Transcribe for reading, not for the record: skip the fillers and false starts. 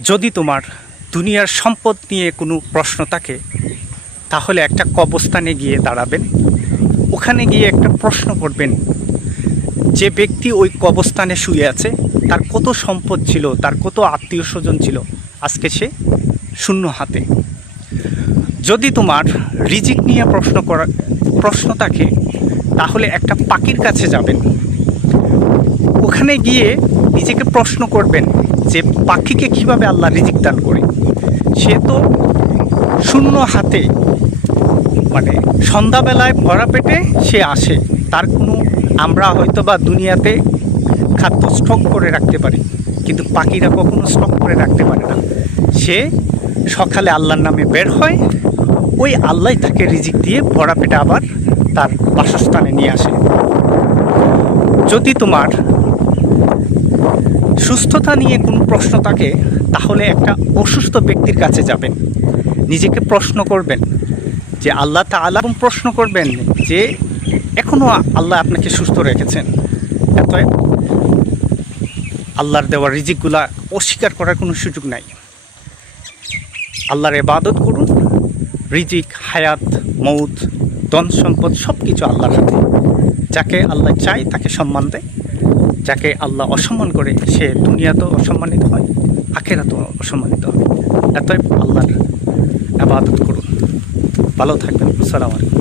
যদি তোমার দুনিয়ার সম্পদ নিয়ে কোনো প্রশ্ন থাকে, তাহলে একটা কবরস্থানে গিয়ে দাঁড়াবেন। ওখানে গিয়ে একটা প্রশ্ন করবেন, যে ব্যক্তি ওই কবরস্থানে শুয়ে আছে তার কত সম্পদ ছিল, তার কত আত্মীয় স্বজন ছিল, আজকে সে শূন্য হাতে। যদি তোমার রিজিক নিয়ে প্রশ্ন থাকে, তাহলে একটা পাখির কাছে যাবেন। ওখানে গিয়ে নিজেকে প্রশ্ন করবেন যে পাখিকে কিভাবে আল্লাহ রিজিক দান করে। সে তো শূন্য হাতে, মানে সন্ধ্যাবেলায় ভরা পেটে সে আসে। তার কোনো, আমরা হয়তো বা দুনিয়াতে খাদ্য স্টক করে রাখতে পারি, কিন্তু পাখিরা কখনো স্টক করে রাখতে পারে না। সে সকালে আল্লাহর নামে বের হয়, ওই আল্লাহ তাকে রিজিক দিয়ে ভরা পেটে আবার তার বাসস্থানে নিয়ে আসে। যদি তোমার সুস্থতা নিয়ে কোনো প্রশ্ন থাকে, তাহলে একটা অসুস্থ ব্যক্তির কাছে যাবেন। নিজেকে প্রশ্ন করবেন যে আল্লাহ তাআলা, প্রশ্ন করবেন যে এখনও আল্লাহ আপনাকে সুস্থ রেখেছেন, অতএব আল্লাহর দেওয়া রিজিকগুলা অস্বীকার করার কোনো সুযোগ নাই। আল্লাহর ইবাদত করুন। রিজিক, হায়াত, মৌত, ধন সম্পদ সব কিছু আল্লাহর হাতে। যাকে আল্লাহ চায় তাকে সম্মান দেয়, যাকে আল্লাহ অসম্মান করে সে দুনিয়াতেও অসম্মানিত হয়, আখিরাতেও অসম্মানিত হয়। অতএব আল্লাহর ইবাদত করুন। ভালো থাকবেন। আসসালামু আলাইকুম।